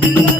Thank you.